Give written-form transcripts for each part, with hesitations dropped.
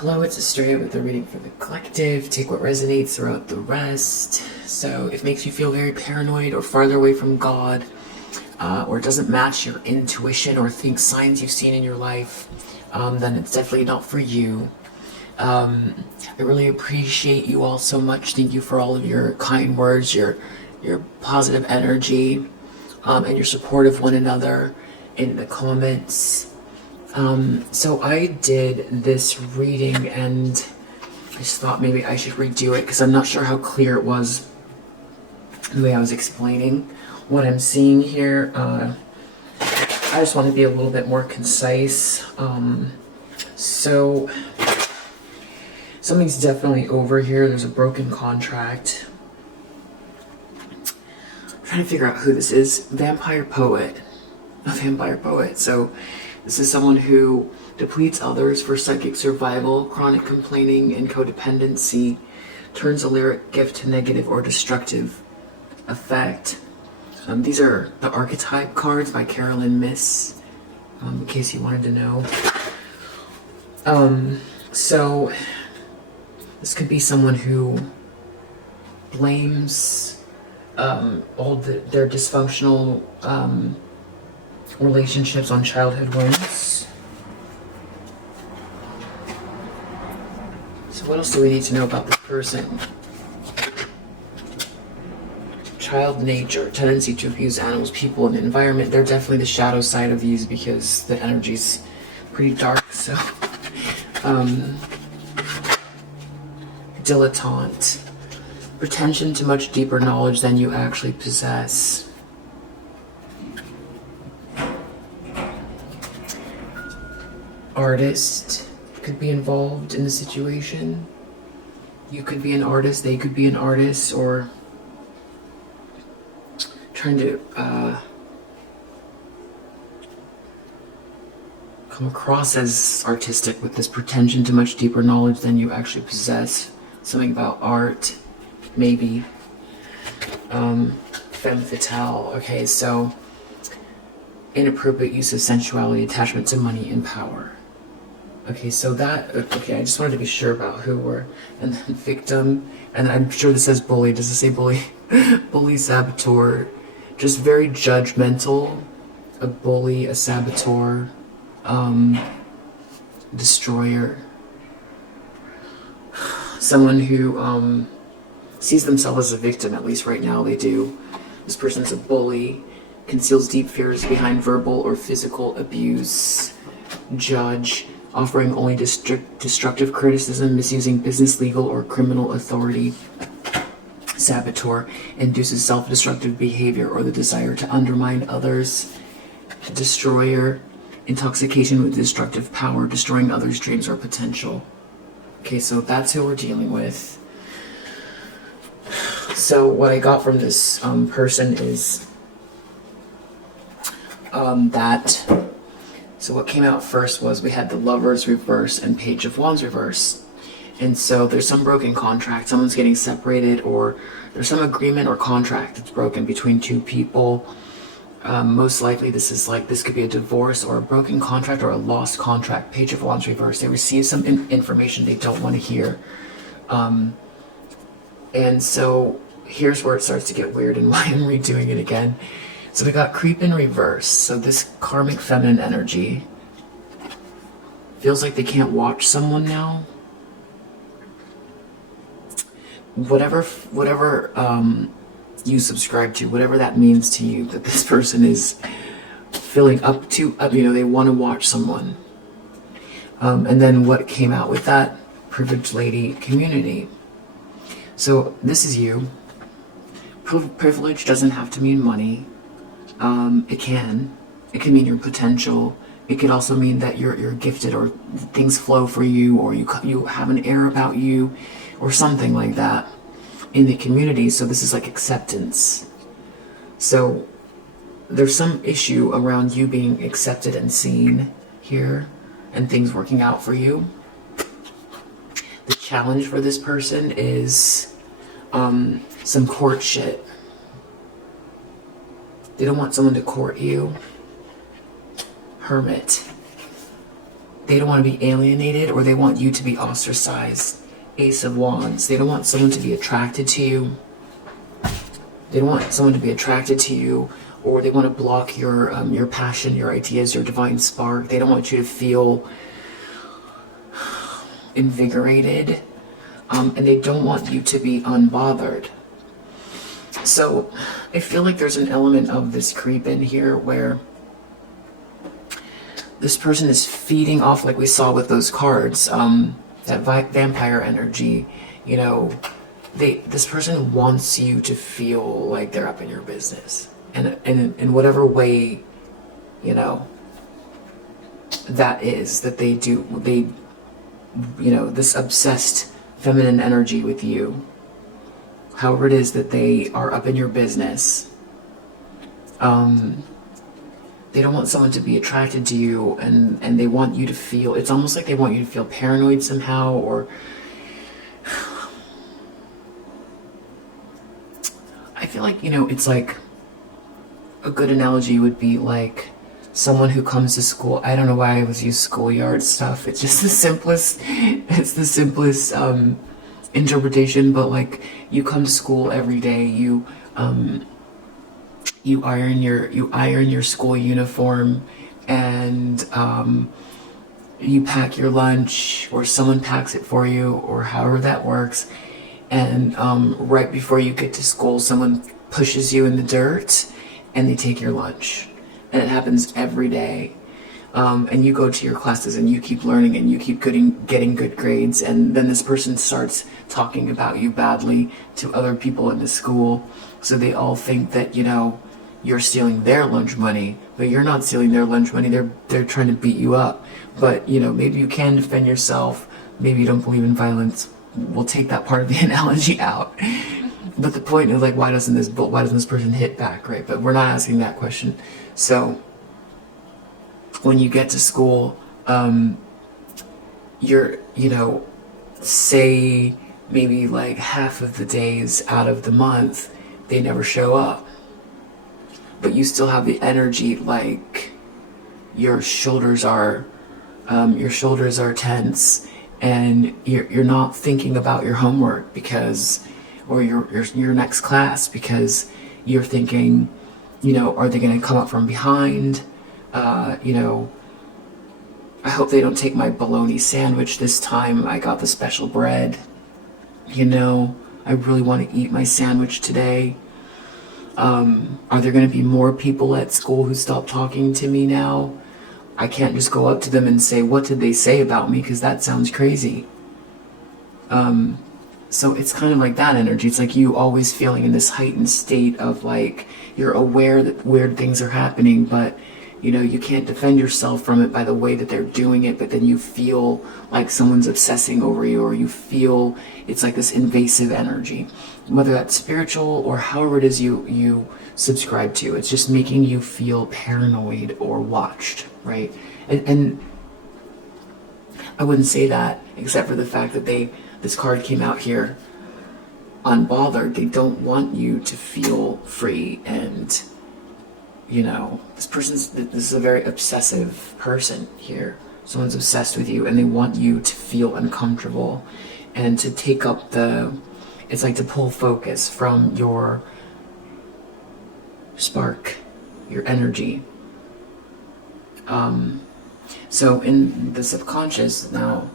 Hello, it's Asteria with the reading for the collective. Take what resonates, throw out the rest. So if it makes you feel very paranoid or farther away from God, or it doesn't match your intuition or think signs you've seen in your life, then it's definitely not for you. I really appreciate you all so much. Thank you for all of your kind words, your positive energy, and your support of one another in the comments. So I did this reading and I just thought maybe I should redo it because I'm not sure how clear it was the way I was explaining what I'm seeing here. I just want to be a little bit more concise. So something's definitely over here. There's a broken contract. I'm trying to figure out who this is. Vampire poet. A vampire poet. So this is someone who depletes others for psychic survival, chronic complaining, and codependency, turns a lyric gift to negative or destructive effect. These are the Archetype cards by Carolyn Miss, in case you wanted to know. So this could be someone who blames all their dysfunctional relationships on childhood wounds. So what else do we need to know about this person? Child nature, tendency to abuse animals, people, and the environment. They're definitely the shadow side of these because the energy's pretty dark. So dilettante, pretension to much deeper knowledge than you actually possess. Artist could be involved in the situation. You could be an artist, they could be an artist, or trying to come across as artistic with this pretension to much deeper knowledge than you actually possess. Something about art, maybe. Femme fatale. Okay, so inappropriate use of sensuality, attachment to money, and power. Okay, so that, okay, I just wanted to be sure about who we're, and then victim, and I'm sure this says bully. Does it say bully? Bully, saboteur, just very judgmental, a bully, a saboteur, destroyer, someone who sees themselves as a victim, at least right now they do. This person's a bully, conceals deep fears behind verbal or physical abuse, judge, offering only destructive criticism, misusing business, legal, or criminal authority. Saboteur, induces self-destructive behavior or the desire to undermine others. Destroyer, intoxication with destructive power, destroying others' dreams or potential. Okay, so that's who we're dealing with. So what I got from this person is so what came out first was we had the Lovers reverse and Page of Wands reverse. And so there's some broken contract, someone's getting separated, or there's some agreement or contract that's broken between two people. Most likely this could be a divorce or a broken contract or a lost contract. Page of Wands reverse. They receive some information they don't want to hear. And so here's where it starts to get weird and why I'm redoing it again. So we got creep in reverse. So this karmic feminine energy feels like they can't watch someone now. Whatever you subscribe to, whatever that means to you, that this person is filling up to, they want to watch someone. And then what came out with that? Privileged lady community. So this is you. Privilege doesn't have to mean money. It can mean your potential. It could also mean that you're gifted, or things flow for you, or you have an air about you, or something like that in the community. So this is like acceptance. So there's some issue around you being accepted and seen here, and things working out for you. The challenge for this person is some court shit. They don't want someone to court you. Hermit. they don't want to be alienated, or they want you to be ostracized. Ace of Wands. They don't want someone to be attracted to you. They don't want someone to be attracted to you, or they want to block your passion, your ideas, your divine spark. They don't want you to feel invigorated, and they don't want you to be unbothered. So I feel like there's an element of this creep in here where this person is feeding off, like we saw with those cards, that vampire energy. You know, this person wants you to feel like they're up in your business, and in whatever way, you know, that is, that they do, they, you know, this obsessed feminine energy with you, however it is that they are up in your business. They don't want someone to be attracted to you, and they want you to feel, it's almost like they want you to feel paranoid somehow, or I feel like, you know, it's like a good analogy would be like someone who comes to school. I don't know why I always use schoolyard stuff. It's just the simplest, it's the simplest interpretation, but like you come to school every day, you iron your school uniform, and you pack your lunch, or someone packs it for you, or however that works. And right before you get to school, someone pushes you in the dirt and they take your lunch. And it happens every day. And you go to your classes and you keep learning and you keep getting good grades. And then this person starts talking about you badly to other people in the school. So they all think that, you know, you're stealing their lunch money, but you're not stealing their lunch money. They're trying to beat you up. But, you know, maybe you can defend yourself. Maybe you don't believe in violence. We'll take that part of the analogy out. But the point is, like, why doesn't this person hit back, right? But we're not asking that question. So when you get to school, you're, you know, say maybe like half of the days out of the month, they never show up. But you still have the energy, like your shoulders are tense, and you're not thinking about your homework because, or your next class, because you're thinking, you know, are they going to come up from behind? You know, I hope they don't take my bologna sandwich this time. I got the special bread. You know, I really want to eat my sandwich today. Are there going to be more people at school who stop talking to me now? I can't just go up to them and say, what did they say about me? Because that sounds crazy. So it's kind of like that energy. It's like you always feeling in this heightened state of like, you're aware that weird things are happening, but you know, you can't defend yourself from it by the way that they're doing it, but then you feel like someone's obsessing over you, or you feel it's like this invasive energy, whether that's spiritual or however it is you subscribe to. It's just making you feel paranoid or watched, right? And I wouldn't say that except for the fact that this card came out here unbothered. They don't want you to feel free, and you know, this is a very obsessive person here. Someone's obsessed with you, and they want you to feel uncomfortable and to take up it's like to pull focus from your spark, your energy. So in the subconscious now,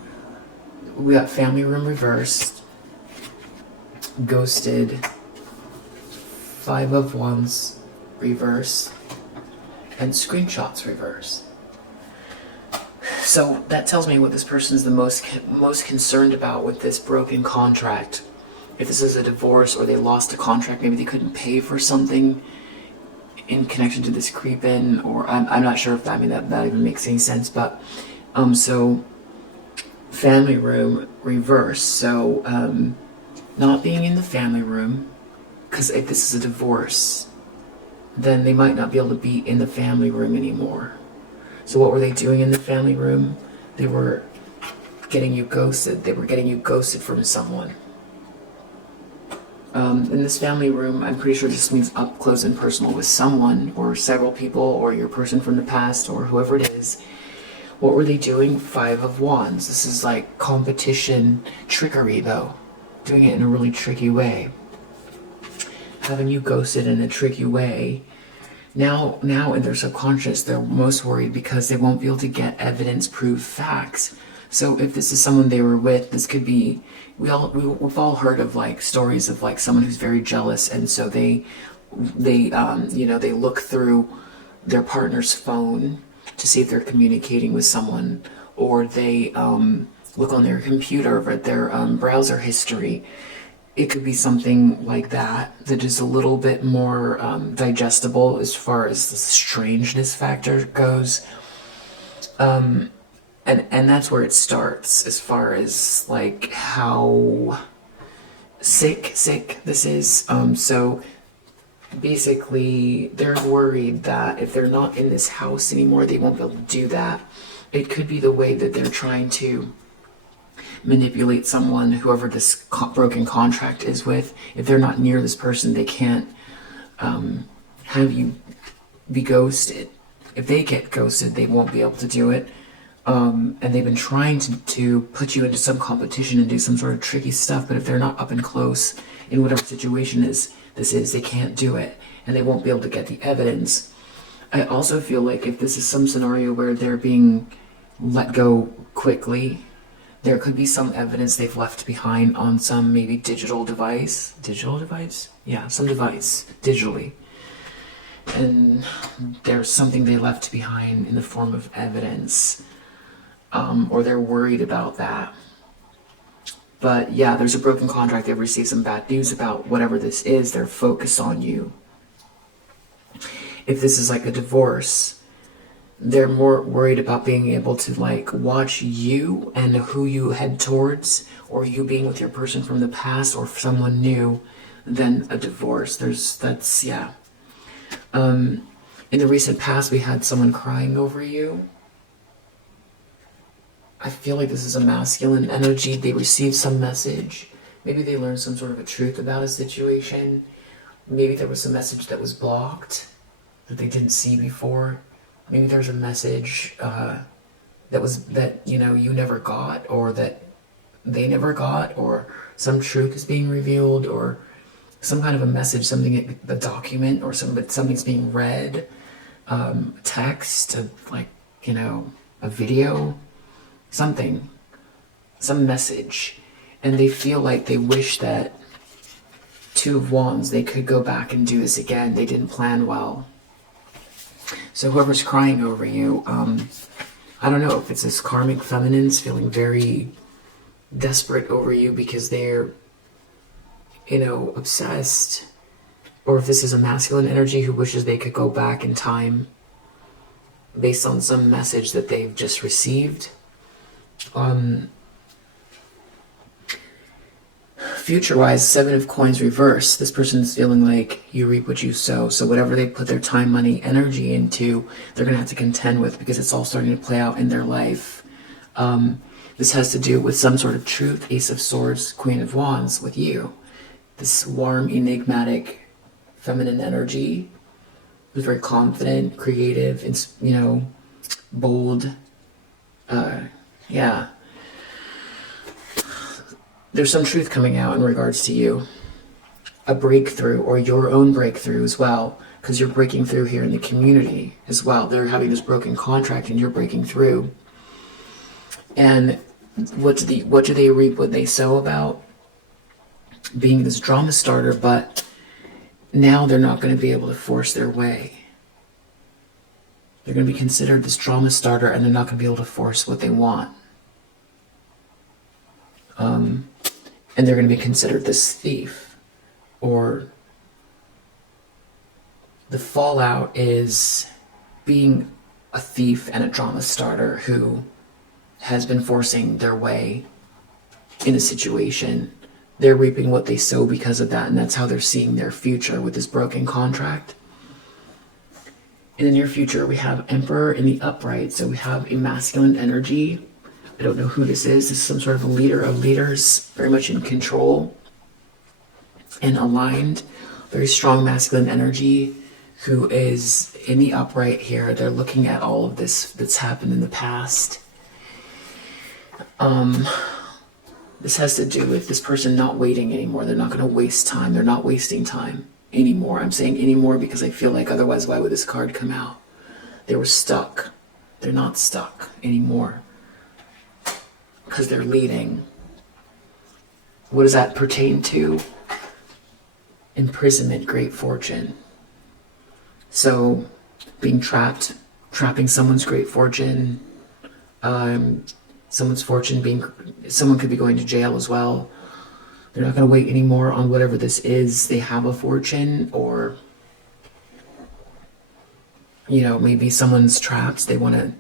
we got family room reversed, ghosted, 5 of Wands reverse, and screenshots reverse. So that tells me what this person is the most concerned about with this broken contract. If this is a divorce, or they lost a contract, maybe they couldn't pay for something in connection to this creep in, or I'm not sure if that even makes any sense. But so family room reverse. So not being in the family room, because if this is a divorce, then they might not be able to be in the family room anymore. So what were they doing in the family room? They were getting you ghosted. They were getting you ghosted from someone. In this family room, I'm pretty sure this means up close and personal with someone, or several people, or your person from the past, or whoever it is. What were they doing? Five of Wands. This is like competition trickery, though. Doing it in a really tricky way. Having you ghosted in a tricky way. Now in their subconscious, they're most worried because they won't be able to get evidence, prove facts. So if this is someone they were with, this could be, we've all heard of like stories of like someone who's very jealous, and so they look through their partner's phone to see if they're communicating with someone, or they look on their computer or at their browser history. It could be something like that is a little bit more digestible as far as the strangeness factor goes. And that's where it starts, as far as like how sick this is. So basically they're worried that if they're not in this house anymore, they won't be able to do that. It could be the way that they're trying to manipulate someone, whoever this broken contract is with. If they're not near this person, they can't have you be ghosted. If they get ghosted, they won't be able to do it. And they've been trying to put you into some competition and do some sort of tricky stuff, but if they're not up and close in whatever situation this is, they can't do it, and they won't be able to get the evidence. I also feel like if this is some scenario where they're being let go quickly, there could be some evidence they've left behind on some maybe digital device? Yeah, some device, digitally. And there's something they left behind in the form of evidence, or they're worried about that. But yeah, there's a broken contract. They've received some bad news about whatever this is. They're focused on you. If this is like a divorce, they're more worried about being able to like watch you and who you head towards, or you being with your person from the past or someone new, than a divorce. In the recent past, we had someone crying over you. I feel like this is a masculine energy. They received some message. Maybe they learned some sort of a truth about a situation. Maybe there was a message that was blocked that they didn't see before. Maybe there's a message that you never got, or that they never got, or some truth is being revealed, or some kind of a message, something, a document, or something's being read, text, a video, something, some message. And they feel like they wish that Two of Wands, they could go back and do this again. They didn't plan well. So whoever's crying over you, I don't know if it's this karmic feminines feeling very desperate over you because they're, obsessed, or if this is a masculine energy who wishes they could go back in time based on some message that they've just received. Future-wise, Seven of Coins reverse. This person's feeling like you reap what you sow. So whatever they put their time, money, energy into, they're going to have to contend with, because it's all starting to play out in their life. This has to do with some sort of truth. Ace of Swords, Queen of Wands with you. This warm, enigmatic, feminine energy who's very confident, creative, bold. There's some truth coming out in regards to you. A breakthrough, or your own breakthrough as well, because you're breaking through here in the community as well. They're having this broken contract and you're breaking through. And what do they reap what they sow about? Being this drama starter, but now they're not going to be able to force their way. They're going to be considered this drama starter, and they're not going to be able to force what they want. And they're going to be considered this thief, or the fallout is being a thief and a drama starter who has been forcing their way in a situation. They're reaping what they sow because of that, and that's how they're seeing their future with this broken contract. In the near future, we have Emperor in the upright, so we have a masculine energy. I don't know who this is. This is some sort of a leader of leaders, very much in control and aligned. Very strong masculine energy, who is in the upright here. They're looking at all of this that's happened in the past. This has to do with this person not waiting anymore. They're not going to waste time. They're not wasting time anymore. I'm saying anymore because I feel like otherwise why would this card come out? They were stuck. They're not stuck anymore because they're leading. What does that pertain to? Imprisonment, great fortune. So being trapped, trapping someone's great fortune, someone's fortune being, someone could be going to jail as well. They're not going to wait anymore on whatever this is. They have a fortune, or, you know, maybe someone's trapped. They want to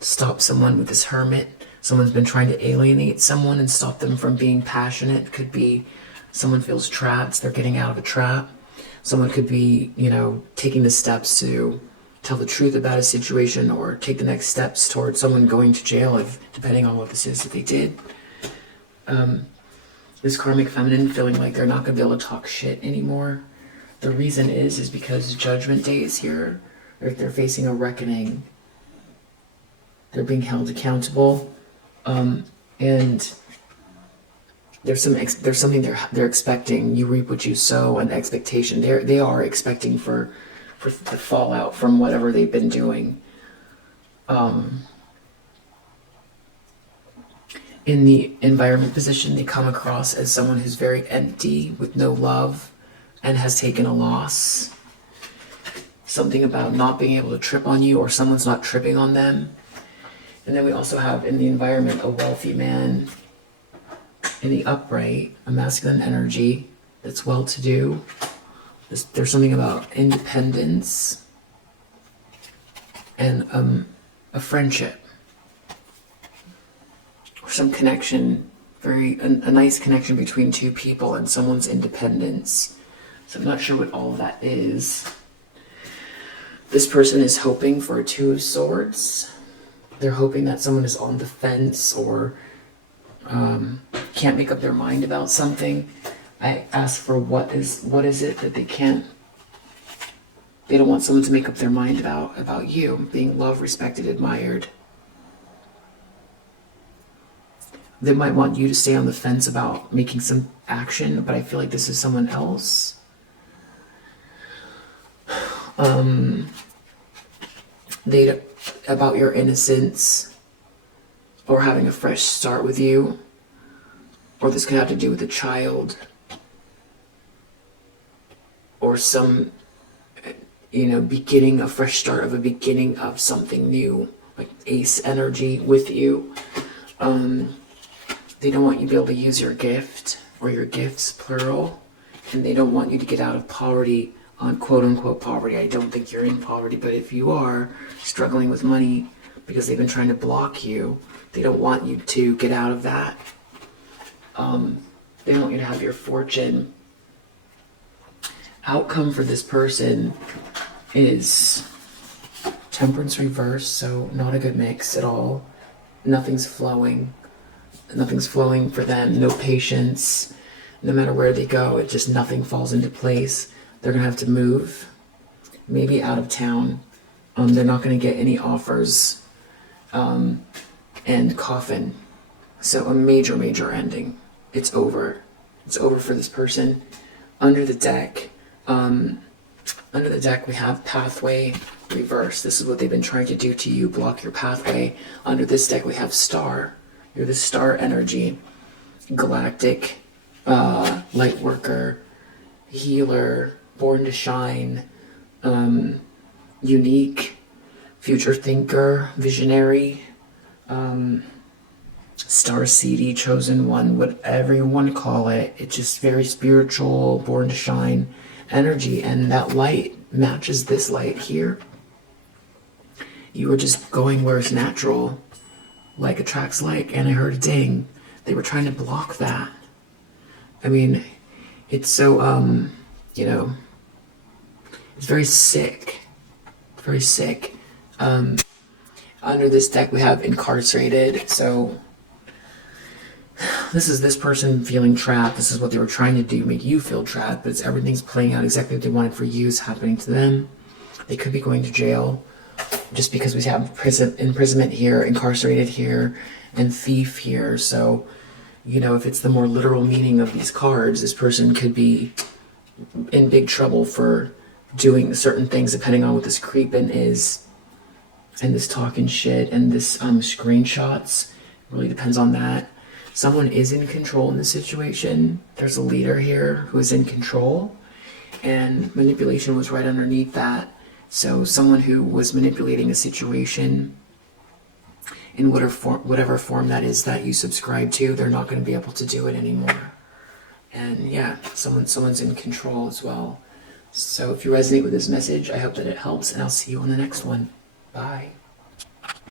stop someone with this hermit. Someone's been trying to alienate someone and stop them from being passionate. Could be someone feels trapped. They're getting out of a trap. Someone could be, you know, taking the steps to tell the truth about a situation or take the next steps towards someone going to jail, if, depending on what this is that they did. This karmic feminine feeling like they're not going to be able to talk shit anymore. The reason is because Judgment Day is here. Or if they're facing a reckoning, they're being held accountable. And there's something they're expecting. You reap what you sow, an expectation. They are expecting for the fallout from whatever they've been doing. In the environment position, they come across as someone who's very empty, with no love, and has taken a loss. Something about not being able to trip on you, or someone's not tripping on them. And then we also have in the environment a wealthy man in the upright, a masculine energy that's well-to-do. There's something about independence and a friendship, or some connection, a nice connection between two people and someone's independence. So I'm not sure what all of that is. This person is hoping for a Two of Swords. They're hoping that someone is on the fence or can't make up their mind about something. I ask for what is it that they don't want someone to make up their mind about you, being loved, respected, admired. They might want you to stay on the fence about making some action, but I feel like this is someone else. About your innocence, or having a fresh start with you, or this could have to do with a child, or some, you know, beginning, a fresh start of a beginning of something new, like ace energy with you. They don't want you to be able to use your gift, or your gifts, plural, and they don't want you to get out of poverty, on quote-unquote poverty. I don't think you're in poverty, but if you are struggling with money because they've been trying to block you, they don't want you to get out of that. They don't want you to have your fortune. Outcome for this person is Temperance reverse, so not a good mix at all. Nothing's flowing. Nothing's flowing for them. No patience. No matter where they go, it just nothing falls into place. They're going to have to move, maybe out of town. They're not going to get any offers, and coffin. So a major, major ending. It's over. It's over for this person. Under the deck, we have pathway reverse. This is what they've been trying to do to you, block your pathway. Under this deck, we have star. You're the star energy, galactic, light worker, healer, born to shine, unique, future thinker, visionary, Starseed Chosen One, whatever you want to call it. It's just very spiritual, born to shine energy, and that light matches this light here. You were just going where it's natural, like attracts like, and I heard a ding. They were trying to block that. I mean, it's so, you know, it's very sick. Very sick. Under this deck, we have incarcerated. So this is this person feeling trapped. This is what they were trying to do, make you feel trapped, but everything's playing out exactly what they wanted for you is happening to them. They could be going to jail, just because we have imprisonment here, incarcerated here, and thief here. So, you know, if it's the more literal meaning of these cards, this person could be in big trouble for doing certain things, depending on what this creeping is, and this talking shit, and this screenshots. It really depends on that. Someone is in control in this situation. There's a leader here who is in control, and manipulation was right underneath that. So someone who was manipulating a situation in whatever form that is that you subscribe to, they're not going to be able to do it anymore. And yeah, someone's in control as well. So if you resonate with this message, I hope that it helps, and I'll see you on the next one. Bye.